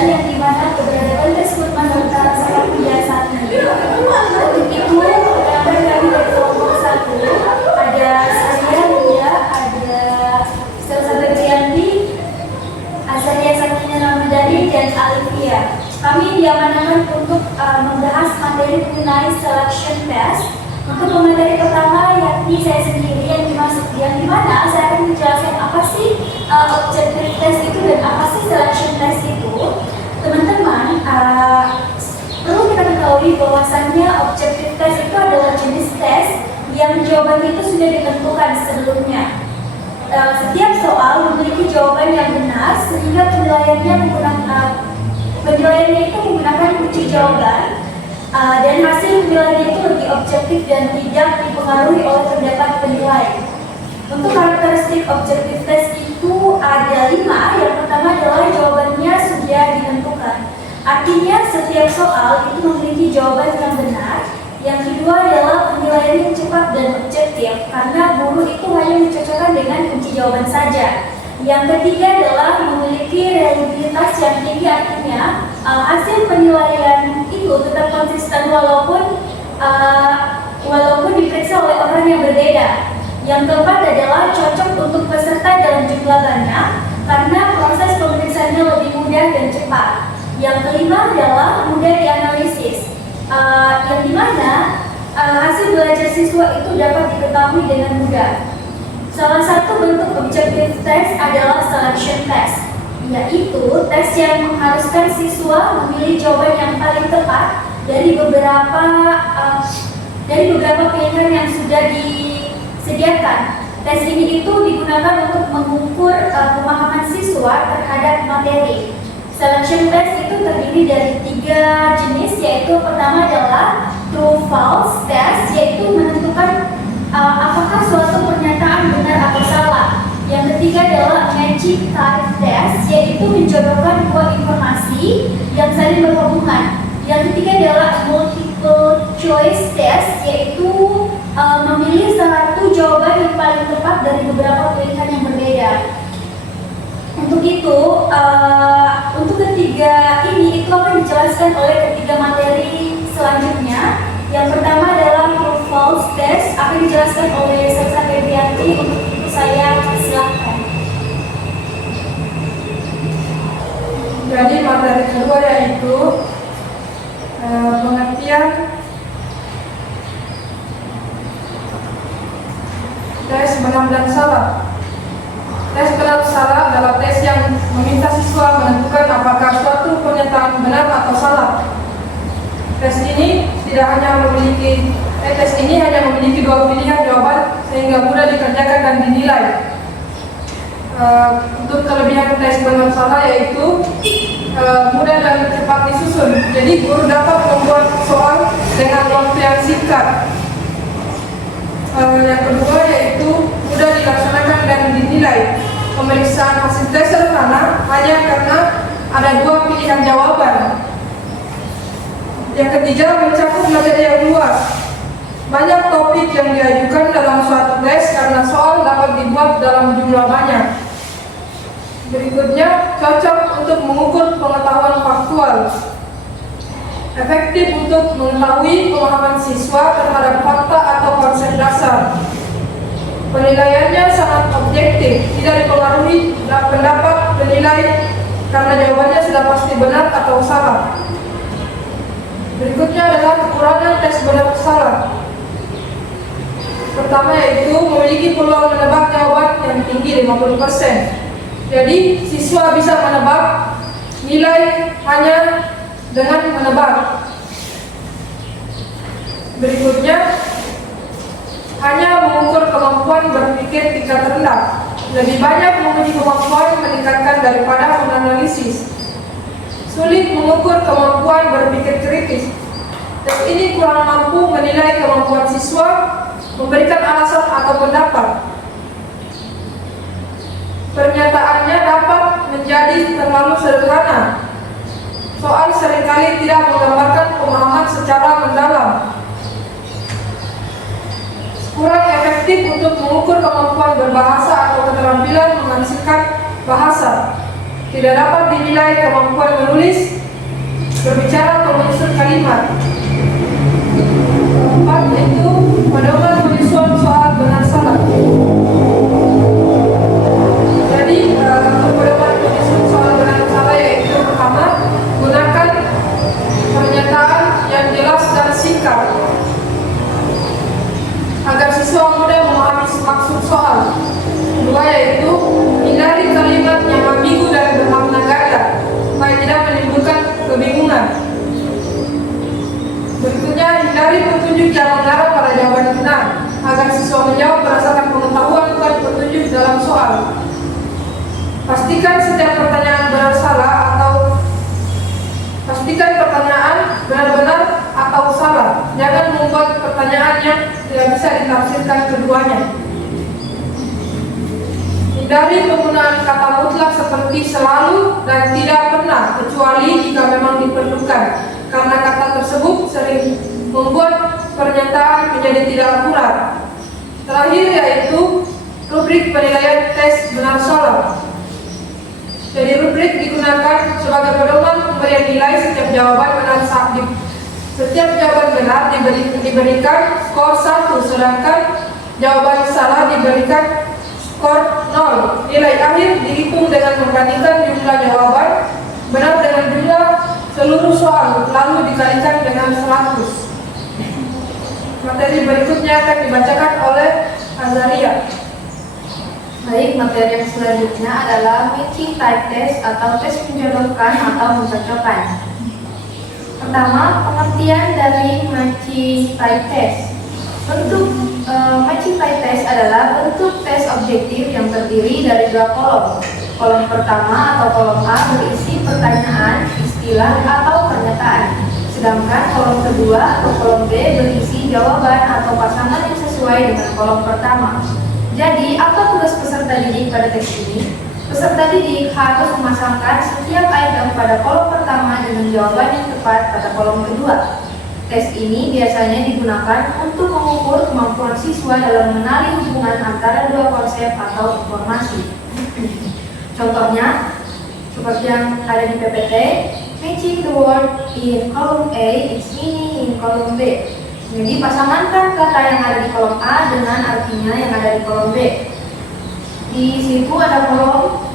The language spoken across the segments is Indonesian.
pembahasan yang dimana keberadaan tersebut masalah sangat biasa. Untuk itu, perkenalkan kami dari kelompok 1 ada saya Lia, ada Selsa Febrianti, Azaria Sakina Ramadhani, dan Alivia. Kami diamanahkan untuk membahas materi mengenai selection test. Untuk pemateri pertama yakni saya sendiri yang dimana saya akan menjelaskan apa sih objective test itu dan apa sih selection test itu. Teman-teman, perlu kita ketahui bahwasannya objective test itu adalah jenis tes yang jawaban itu sudah ditentukan sebelumnya. Setiap soal memiliki jawaban yang benar sehingga penilaiannya itu menggunakan kunci jawaban dan hasil penilaian itu lebih objektif dan tidak dipengaruhi oleh pendapat penilai. Untuk karakteristik objective test itu ada 5. Yang pertama adalah jawabannya sudah ditentukan. Artinya setiap soal itu memiliki jawaban yang benar. Yang kedua adalah penilaian yang cepat dan objektif karena guru itu hanya mencocokkan dengan kunci jawaban saja. Yang ketiga adalah memiliki reliabilitas yang tinggi, artinya hasil penilaian itu tetap konsisten walaupun diperiksa oleh orang yang berbeda. Yang keempat adalah cocok untuk peserta dalam jumlah banyak karena proses pemeriksaannya lebih mudah dan cepat. Yang kelima adalah mudah dianalisis, yang dimana hasil belajar siswa itu dapat diketahui dengan mudah. Salah satu bentuk objective test adalah selection test, yaitu tes yang mengharuskan siswa memilih jawaban yang paling tepat dari beberapa pilihan yang sudah disediakan. Tes ini itu digunakan untuk mengukur pemahaman siswa terhadap materi. Selection test itu terdiri dari 3 jenis, yaitu pertama adalah true false test, yaitu menentukan apakah suatu pernyataan benar atau salah. Yang ketiga adalah magic type test, yaitu menjodohkan 2 informasi yang saling berhubungan. Yang ketiga adalah multiple choice test, yaitu memilih satu jawaban yang paling tepat dari beberapa pilihan yang berbeda. Untuk itu, untuk ketiga ini itu akan dijelaskan oleh ketiga materi selanjutnya. Yang pertama adalah true false test, akan dijelaskan oleh Selsa Febrianti. Untuk itu saya silakan. Jadi materi kedua yaitu pengertian tes benar dan salah. Tes benar salah adalah tes yang meminta siswa menentukan apakah suatu pernyataan benar atau salah. Tes ini hanya memiliki 2 pilihan jawaban sehingga mudah dikerjakan dan dinilai. Untuk kelebihan tes benar salah yaitu mudah dan cepat disusun. Jadi guru dapat membuat soal dengan waktu yang singkat. Yang kedua yaitu mudah dilaksanakan dan dinilai. Pemeriksaan hasil tes sederhana hanya karena ada 2 pilihan jawaban. Yang ketiga, mencakup materi yang luas. Banyak topik yang diajukan dalam suatu tes karena soal dapat dibuat dalam jumlah banyak. Berikutnya, cocok untuk mengukur pengetahuan faktual. Efektif untuk mengetahui pemahaman siswa terhadap fakta atau konsep dasar. Penilaiannya sangat objektif, tidak dipengaruhi pendapat penilai karena jawabannya sudah pasti benar atau salah. Berikutnya adalah kekurangan tes benar salah. Pertama yaitu memiliki peluang menebak jawaban yang tinggi 50%. Jadi siswa bisa menebak nilai hanya dengan menebak. Berikutnya hanya mengukur kemampuan berpikir tingkat rendah. Lebih banyak menguji kemampuan meningkatkan daripada menganalisis. Sulit mengukur kemampuan berpikir kritis. Tes ini kurang mampu menilai kemampuan siswa, memberikan alasan atau pendapat. Pernyataannya dapat menjadi terlalu sederhana. Soal seringkali tidak menggambarkan pemahaman secara mendalam. Kurang efektif untuk mengukur kemampuan berbahasa atau keterampilan menghasilkan bahasa. Tidak dapat dinilai kemampuan menulis, berbicara atau menyusun kalimat. Keempat, yaitu pedoman penyusunan soal benar salah. Jadi untuk pedoman penyusunan soal benar salah yaitu pertama, gunakan pernyataan yang jelas dan singkat agar siswa mudah memahami maksud soal. Kedua, yaitu hindari kalimat yang ambigu dan bermakna ganda supaya tidak menimbulkan kebingungan. Berikutnya, hindari petunjuk yang mengarah pada jawaban benar agar siswa menjawab berdasarkan pengetahuan bukan petunjuk dalam soal. Pastikan setiap pertanyaan benar salah atau pastikan pertanyaan benar-benar atau salah. Jangan membuat pertanyaan yang tidak bisa ditafsirkan keduanya. Hindari penggunaan kata mutlak seperti selalu dan tidak pernah kecuali jika memang diperlukan, karena kata tersebut sering membuat pernyataan menjadi tidak akurat. Terakhir, yaitu rubrik penilaian tes benar salah. Jadi rubrik digunakan sebagai pedoman pemberian nilai setiap jawaban benar salah. Setiap jawaban benar diberikan skor 1, sedangkan jawaban salah diberikan skor 0. Nilai akhir dihitung dengan membandingkan jumlah jawaban benar dengan jumlah seluruh soal, lalu dikalikan dengan 100. Materi berikutnya akan dibacakan oleh Azaria. Baik, materi yang selanjutnya adalah matching type test atau tes menjodohkan atau mencocokkan. Pertama, pengertian dari matching type test. Bentuk matching type test adalah bentuk tes objektif yang terdiri dari dua kolom. Kolom pertama atau kolom A berisi pertanyaan, istilah, atau pernyataan. Sedangkan kolom kedua atau kolom B berisi jawaban atau pasangan yang sesuai dengan kolom pertama. Jadi, apa tugas peserta didik pada tes ini? Peserta didik harus memasangkan setiap item pada kolom pertama dengan jawaban yang tepat pada kolom kedua. Tes ini biasanya digunakan untuk mengukur kemampuan siswa dalam mengenali hubungan antara dua konsep atau informasi. Contohnya, seperti yang ada di PPT, matching the word in column A its meaning in column B. Jadi pasangankan kata yang ada di kolom A dengan artinya yang ada di kolom B. Di situ ada kolom,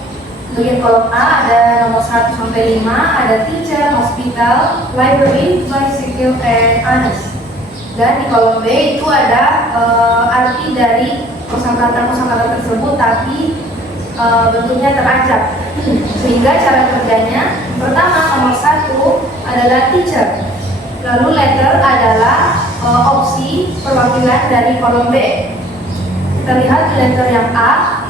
bagian kolom A ada nomor 1 sampai 5, ada teacher, hospital, library, bicycle, and honest. Dan di kolom B itu ada arti dari kosakata tersebut tapi bentuknya teracak. Sehingga cara kerjanya, pertama nomor 1 adalah teacher. Lalu letter adalah opsi perwakilan dari kolom B. Kita lihat di letter yang A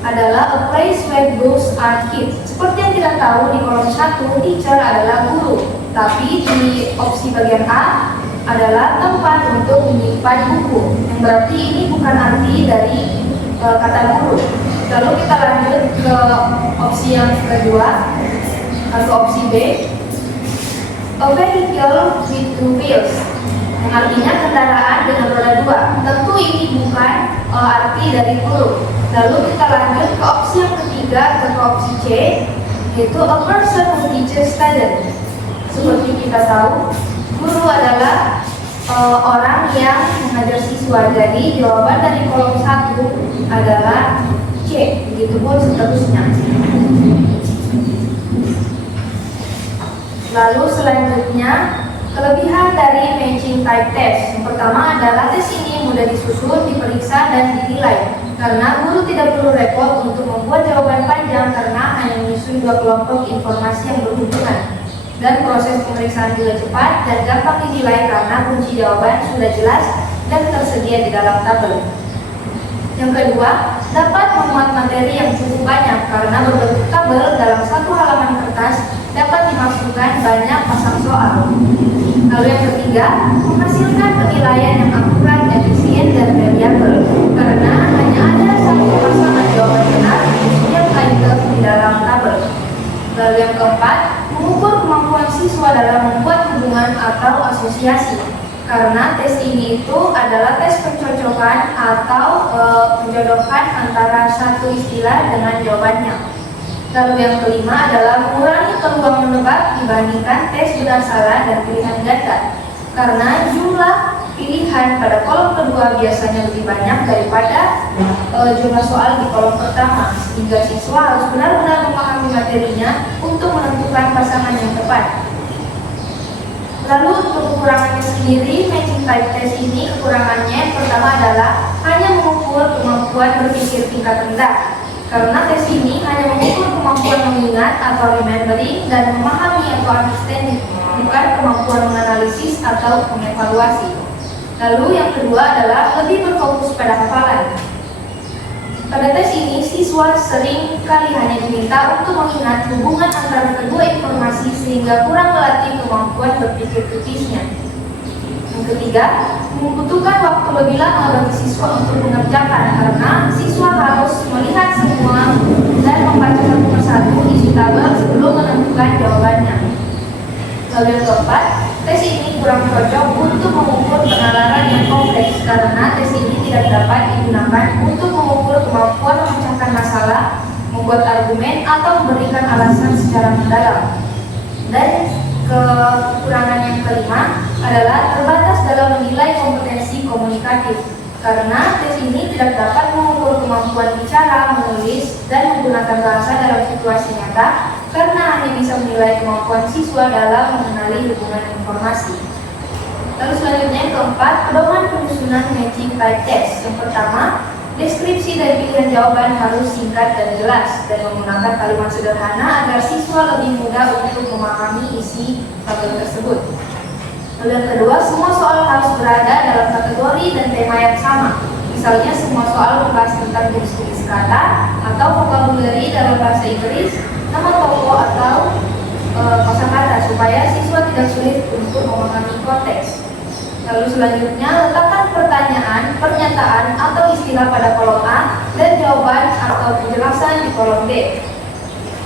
adalah a place where books are kept. Seperti yang kita tahu di kolom 1, teacher adalah guru. Tapi di opsi bagian A adalah tempat untuk menyimpan buku. Yang berarti ini bukan arti dari kata guru. Lalu kita lanjut ke opsi yang kedua, atau opsi B. A vehicle with two wheels, yang artinya kendaraan dengan roda 2. Tentu ini bukan arti dari guru. Lalu kita lanjut ke opsi yang ketiga atau ke opsi C, yaitu a person who teaches student. Seperti kita tahu, guru adalah orang yang mengajar siswa. Jadi jawaban dari kolom 1 adalah C. Begitupun seterusnya. Lalu selanjutnya, kelebihan dari matching type test. Yang pertama adalah tes ini mudah disusun, diperiksa, dan dinilai. Karena guru tidak perlu repot untuk membuat jawaban panjang karena hanya menyusun 2 kelompok informasi yang berhubungan. Dan proses pemeriksaan juga cepat dan gampang dinilai karena kunci jawaban sudah jelas dan tersedia di dalam tabel. Yang kedua, dapat memuat materi yang cukup banyak karena berbentuk tabel dalam 1 halaman kertas dapat dimasukkan banyak pasang soal. Lalu yang ketiga, menghasilkan penilaian yang akurat, efisien, dan variabel karena hanya ada 1 pasangan jawaban benar di setiap item di dalam tabel. Lalu yang keempat, mengukur kemampuan siswa dalam membuat hubungan atau asosiasi. Karena tes ini itu adalah tes pencocokan atau penjodohan antara satu istilah dengan jawabannya. Lalu yang kelima adalah mengurangi peluang menebak dibandingkan tes benar salah dan pilihan ganda. Karena jumlah pilihan pada kolom kedua biasanya lebih banyak daripada jumlah soal di kolom pertama, sehingga siswa harus benar-benar memahami materinya untuk menentukan pasangan yang tepat. Lalu untuk kekurangannya sendiri, matching type test ini kekurangannya pertama adalah hanya mengukur kemampuan berpikir tingkat rendah. Karena tes ini hanya mengukur kemampuan mengingat atau remembering dan memahami atau understanding, bukan kemampuan menganalisis atau mengevaluasi. Lalu yang kedua adalah lebih berfokus pada hafalan. Pada tes ini, siswa sering kali hanya diminta untuk mengingat hubungan antara kedua informasi sehingga kurang melatih kemampuan berpikir kritisnya. Yang ketiga, membutuhkan waktu lebih lama bagi siswa untuk mengerjakan karena siswa harus melihat semua dan membaca satu persatu isi tabel sebelum menentukan jawabannya. Lalu yang keempat, tes ini kurang cocok untuk mengukur penalaran yang kompleks karena tes ini tidak dapat digunakan untuk mengukur kemampuan memecahkan masalah, membuat argumen, atau memberikan alasan secara mendalam. Dan kekurangan yang kelima adalah terbatas dalam menilai kompetensi komunikatif karena tes ini tidak dapat mengukur kemampuan bicara, menulis, dan menggunakan bahasa dalam situasi nyata karena hanya bisa menilai kemampuan siswa dalam mengenali hubungan informasi. Lalu selanjutnya yang keempat, pedoman penyusunan matching type test. Yang pertama, deskripsi dan pilihan jawaban harus singkat dan jelas dan menggunakan kalimat sederhana agar siswa lebih mudah untuk memahami isi tabel tersebut. Lalu yang kedua, semua soal harus berada dalam kategori dan tema yang sama. Misalnya semua soal membahas tentang jenis-jenis kata atau vocabulary dalam bahasa Inggris, nama tokoh atau kosakata supaya siswa tidak sulit untuk memahami konteks. Lalu selanjutnya, letakkan pertanyaan, pernyataan, atau istilah pada kolom A dan jawaban atau penjelasan di kolom B.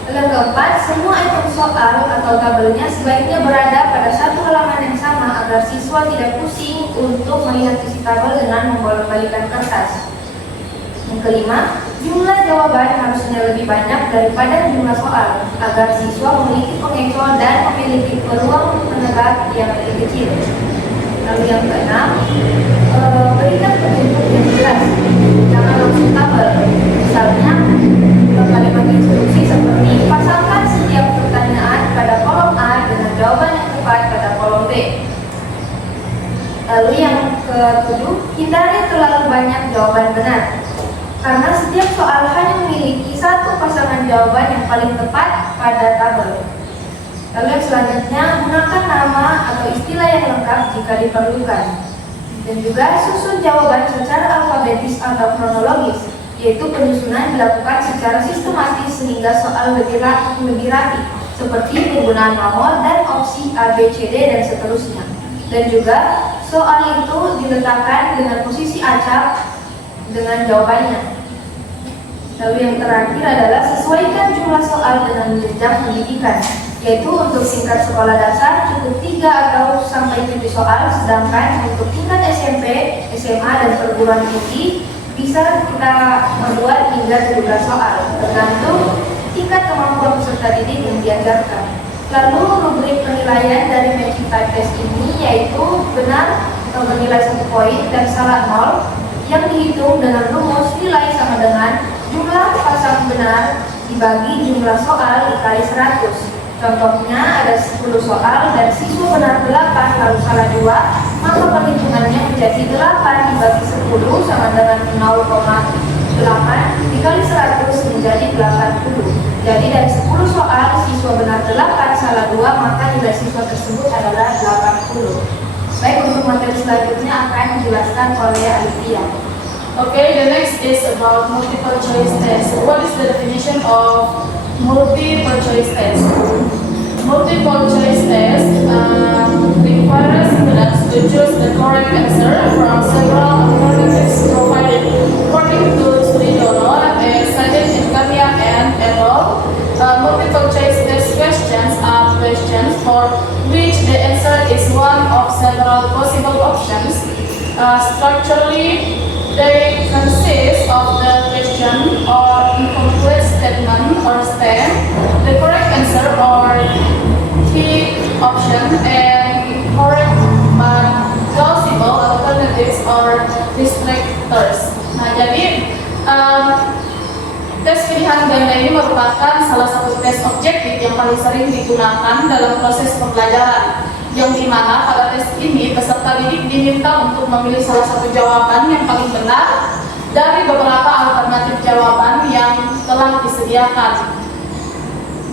Lalu yang keempat, semua item soal atau tabelnya sebaiknya berada pada satu halaman yang sama agar siswa tidak pusing untuk melihat isi tabel dengan membolak-balikan kertas. Yang kelima, jumlah jawaban harusnya lebih banyak daripada jumlah soal agar siswa memiliki pengecoh dan memiliki peluang menebak yang lebih kecil. Lalu yang keenam, berikan petunjuk yang jelas, jangan langsung tabel. Misalnya, kalimat instruksi seperti pasangkan setiap pertanyaan pada kolom A dengan jawaban yang tepat pada kolom B. Lalu yang ketujuh, hindari terlalu banyak jawaban benar. Karena setiap soal hanya memiliki satu pasangan jawaban yang paling tepat pada tabel. Lalu yang selanjutnya, gunakan nama atau istilah yang lengkap jika diperlukan. Dan juga susun jawaban secara alfabetis atau kronologis, yaitu penyusunan dilakukan secara sistematis sehingga soal lebih rapi, seperti penggunaan nomor dan opsi A, B, C, D, dan seterusnya. Dan juga soal itu diletakkan dengan posisi acak dengan jawabannya. Lalu yang terakhir adalah sesuaikan jumlah soal dengan jenjang pendidikan, yaitu untuk tingkat sekolah dasar cukup 3 atau sampai 7 soal, sedangkan untuk tingkat SMP, SMA, dan perguruan tinggi bisa kita membuat hingga 17 soal, tergantung tingkat kemampuan peserta didik yang diajarkan. Lalu rubrik penilaian dari matching type test ini yaitu benar atau bernilai 1 poin dan salah 0 yang dihitung dengan rumus nilai sama dengan jumlah pasang benar dibagi jumlah soal dikali 100. Contohnya ada 10 soal dan siswa benar 8 lalu salah 2, maka perhitungannya menjadi 8 dibagi 10 sama dengan 0,8 dikali 100 menjadi 80. Jadi dari 10 soal siswa benar 8 salah 2, maka nilai siswa tersebut adalah 80. Baik, untuk materi selanjutnya akan dijelaskan oleh Alivia. Okay, the next is about multiple choice test. What is the definition of multiple choice test? Multiple choice test requires students to choose the correct answer from several alternatives provided according to Studi Dono, cited in Kamia and al. Multiple choice test questions are questions for which the answer is one of several possible options. Structurally, they consist of the question or information complete statement or stem, the correct answer or key option, and correct but plausible alternatives or distractors. Nah, jadi tes pilihan ganda ini merupakan salah satu tes objektif yang paling sering digunakan dalam proses pembelajaran, yang dimana pada tes ini peserta didik diminta untuk memilih salah satu jawaban yang paling benar dari beberapa alternatif jawaban yang telah disediakan.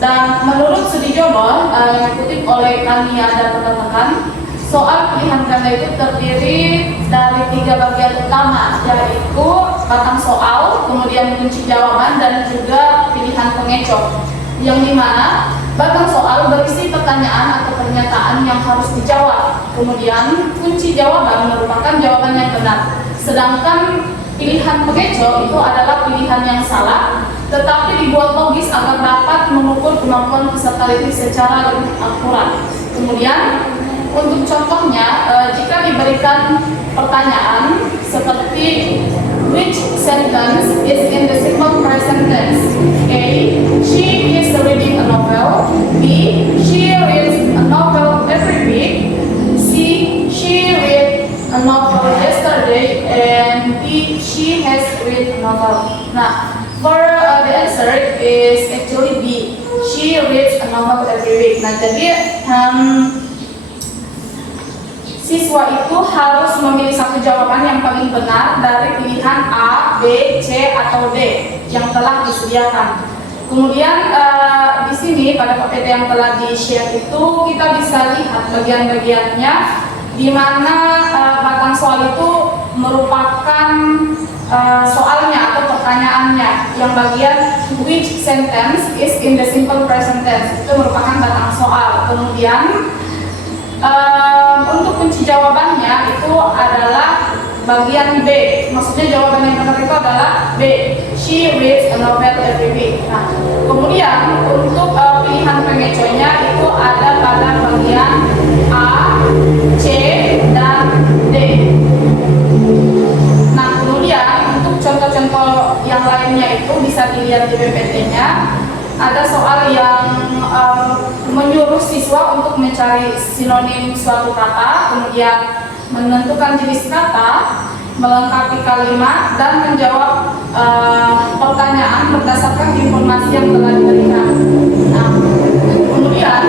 Dan menurut studi Jomo yang dikutip oleh Kania dan teman-teman, soal pilihan ganda itu terdiri dari 3 bagian utama, yaitu batang soal, kemudian kunci jawaban, dan juga pilihan pengecoh, yang dimana batang soal berisi pertanyaan atau pernyataan yang harus dijawab, kemudian kunci jawaban merupakan jawaban yang benar, sedangkan pilihan pengecoh itu adalah pilihan yang salah tetapi dibuat logis agar dapat mengukur kemampuan peserta didik secara lebih akurat. Kemudian untuk contohnya, jika diberikan pertanyaan seperti which sentence is in the simple present tense? A. She is reading a novel. B. She reads a novel every week. C. She read a novel yesterday. And D. She has read a novel. Nah, for the answer is actually B. She reads a novel every week. Nah, jadi siswa itu harus memilih satu jawaban yang paling benar dari pilihan A, B, C, atau D yang telah disediakan. Kemudian di sini pada PPT yang telah di-share itu kita bisa lihat bagian-bagiannya, di mana batang soal itu merupakan soalnya atau pertanyaannya, yang bagian which sentence is in the simple present tense itu merupakan batang soal. Kemudian untuk kunci jawabannya itu adalah bagian B, maksudnya jawaban yang benar itu adalah B. She reads a novel every week. Nah, kemudian untuk pilihan pengecohnya itu ada pada bagian A, C, dan D. Nah, kemudian untuk contoh-contoh yang lainnya itu bisa dilihat di PPT-nya. Ada soal yang menyuruh siswa untuk mencari sinonim suatu kata, kemudian menentukan jenis kata, melengkapi kalimat, dan menjawab pertanyaan berdasarkan informasi yang telah diberikan. Nah, kemudian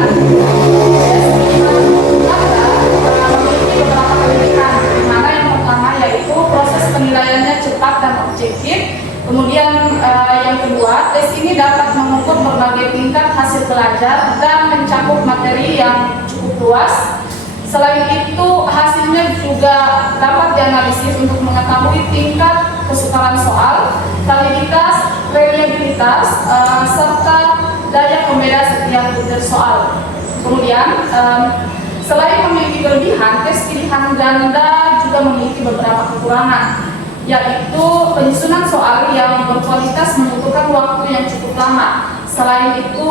memiliki beberapa kelebihan, di mana yang pertama yaitu proses penilaiannya cepat dan objektif. Kemudian yang kedua, tes ini dapat mengukur berbagai tingkat hasil belajar dan mencakup materi yang cukup luas. Selain itu, hasilnya juga dapat dianalisis untuk mengetahui tingkat kesukaran soal, validitas, reliabilitas, serta daya pembeda setiap butir soal. Kemudian, selain memiliki kelebihan, tes pilihan ganda juga memiliki beberapa kekurangan, yaitu penyusunan soal yang berkualitas membutuhkan waktu yang cukup lama. Selain itu,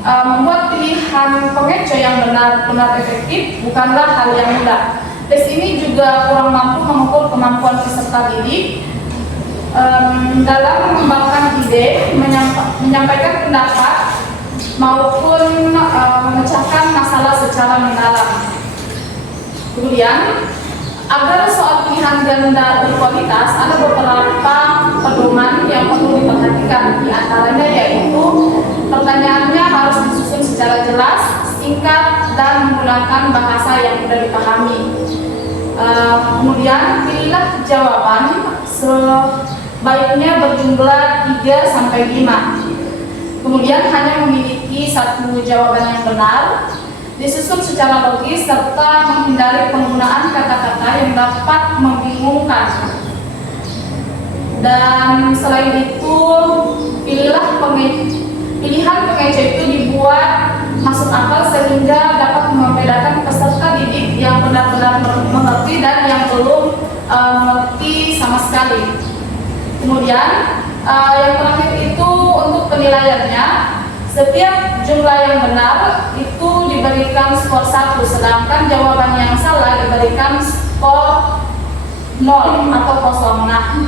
membuat pilihan pengecoh yang benar-benar efektif bukanlah hal yang mudah. Tes ini juga kurang mampu mengukur kemampuan peserta didik dalam mengembangkan ide, menyampaikan pendapat, maupun memecahkan masalah secara mendalam. Kemudian, agar soal pilihan ganda berkualitas, ada beberapa pedoman yang perlu diperhatikan. Di antaranya yaitu pertanyaannya harus disusun secara jelas, singkat, dan menggunakan bahasa yang mudah dipahami. Kemudian pilihlah jawaban sebaiknya berjumlah 3-5. Kemudian hanya memiliki satu jawaban yang benar. Disusun secara logis serta menghindari penggunaan kata-kata yang dapat membingungkan. Dan selain itu, pilihan pengecoh itu dibuat masuk akal sehingga dapat membedakan peserta didik yang benar-benar mengerti dan yang belum mengerti sama sekali. Kemudian yang terakhir itu untuk penilaiannya. Setiap jumlah yang benar itu diberikan skor 1, sedangkan jawaban yang salah diberikan skor 0 atau kosong. Nah,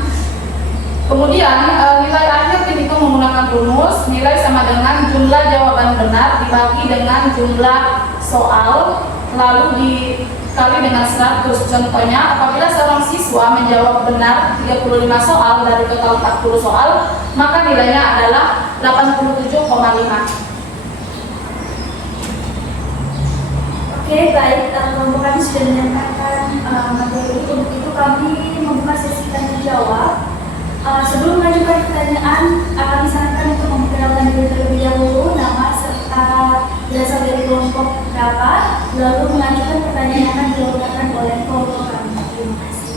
kemudian nilai akhir dihitung itu menggunakan rumus, nilai sama dengan jumlah jawaban benar dibagi dengan jumlah soal, lalu dikali dengan 100. Contohnya, apabila seorang siswa menjawab benar 35 soal dari total 40 soal, maka nilainya adalah 87,5. Oke, baik. Kelompok kami sudah menyampaikan materi. Untuk itu kami membuka sesi tanya jawab. Sebelum mengajukan pertanyaan, kami sarankan untuk memperkenalkan diri terlebih dahulu, nama serta berasal dari kelompok berapa, lalu mengajukan pertanyaan yang akan dilontarkan oleh kelompok kami. Terima kasih.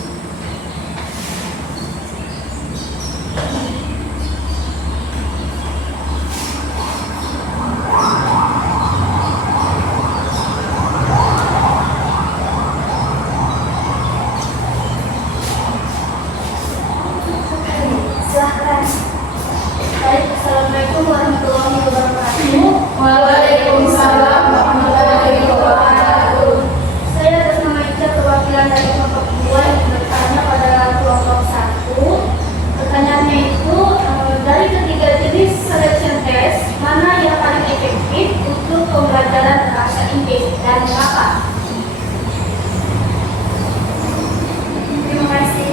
Silahkan. Baik, Assalamualaikum warahmatullahi wabarakatuh. Waalaikumsalam warahmatullahi wabarakatuh. Saya atas nama Ica, perwakilan dari kelompok 2 yang bertanya pada kelompok 1. Pertanyaannya itu, dari ketiga jenis selection test, mana yang paling efektif untuk pembelajaran bahasa Inggris dan mengapa? Terima kasih.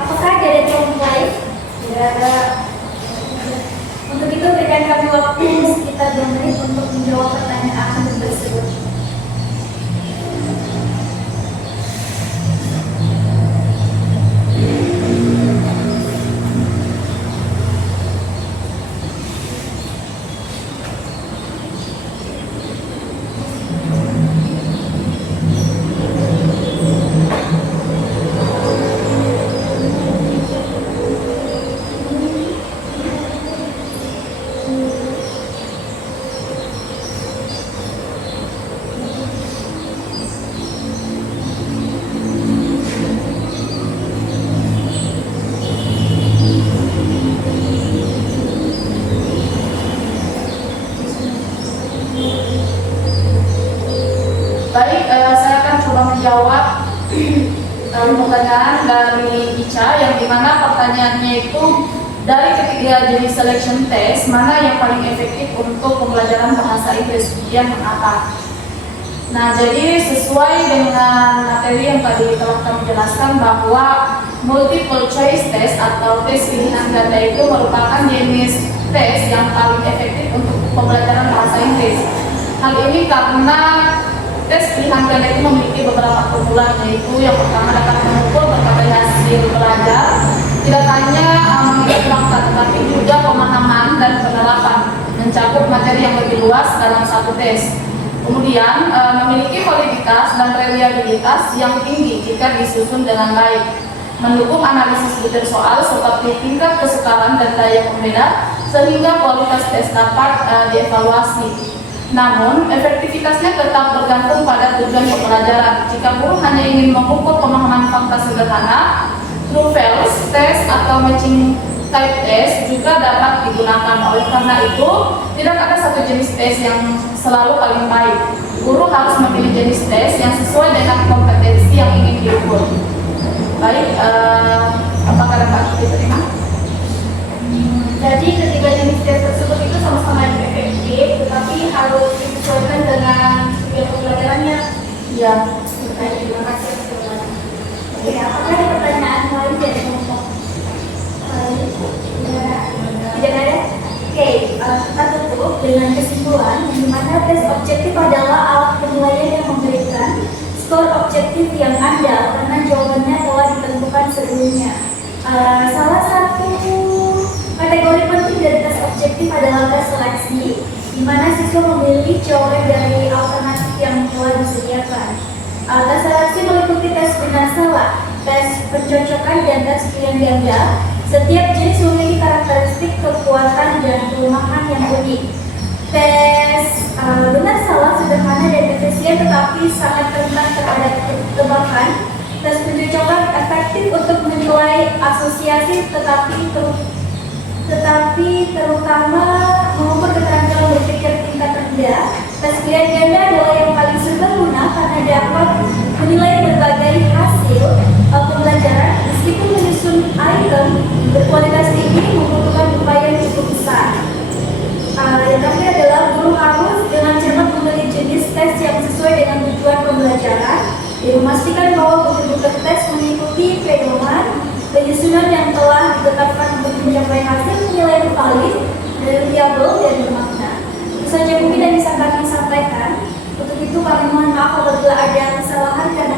Apakah ada kelompok lain? Tidak ada. Untuk itu berikan kami waktu sekitar 2 menit untuk menjawab pertanyaan tersebut. Baik, saya akan coba menjawab pertanyaan dari Ica, yang dimana pertanyaannya itu dari ketiga jenis selection test, mana yang paling efektif untuk pembelajaran bahasa Inggris, kemudian mengapa. Nah, jadi sesuai dengan materi yang tadi telah kami jelaskan bahwa multiple choice test atau tes pilihan ganda itu merupakan jenis tes yang paling efektif untuk pembelajaran bahasa Inggris. Hal ini karena tes pilihan ganda itu memiliki beberapa keunggulan, yaitu yang pertama dapat mengukur berbagai hasil belajar, tidak hanya mengingat fakta tetapi juga pemahaman dan penerapan, mencakup materi yang lebih luas dalam satu tes. Kemudian memiliki validitas dan reliabilitas yang tinggi jika disusun dengan baik, mendukung analisis detail soal seperti tingkat kesukaran dan daya pembeda sehingga kualitas tes dapat dievaluasi. Namun, efektivitasnya tetap bergantung pada tujuan pembelajaran. Jika guru hanya ingin mengukur pemahaman fakta sederhana, true false test atau matching type test juga dapat digunakan. Oleh karena itu, tidak ada satu jenis tes yang selalu paling baik. Guru harus memilih jenis tes yang sesuai dengan kompetensi yang ingin diukur. Baik, apakah dapat diterima? Jadi ketiga jenis tes tersebut itu sama-sama efektif, tetapi harus disesuaikan dengan tujuan pembelajarannya. Ya. Baik, terima kasih. Oke, apakah ada pertanyaan lain dari kelompok lain? Tidak ada? Oke, kita tutup dengan kesimpulan di mana tes objektif adalah alat penilaian yang memberikan skor objektif yang andal karena jawabannya telah ditentukan sebelumnya. Salah satu kategori penting dari tes objektif adalah tes seleksi, di mana siswa memilih coret dari alternatif yang telah disediakan. Tes seleksi meliputi tes benar salah, tes pencocokan, dan tes pilihan ganda. Setiap jenis memiliki karakteristik, kekuatan, dan kelemahan yang unik. Tes benar salah sederhana dan efisien, tetapi sangat rentan terhadap ketebakan Tes pencocokan efektif untuk menilai asosiasi tetapi terutama mengukur keterampilan berpikir tingkat rendah. Tes pilihan ganda adalah yang paling serbaguna karena dapat menilai berbagai hasil pembelajaran meskipun menyusun item berkualitas tinggi membutuhkan upaya yang cukup besar. Yang terakhir adalah guru harus dengan cermat memilih jenis tes yang sesuai dengan tujuan pembelajaran dan memastikan bahwa buku-buku tes mengikuti pedoman penyusunan yang telah ditetapkan untuk mencapai hasil penilaian valid, reliable, dan bermakna. Itu saja mungkin yang bisa kami sampaikan. Untuk itu kami mohon maaf apabila ada kesalahan karena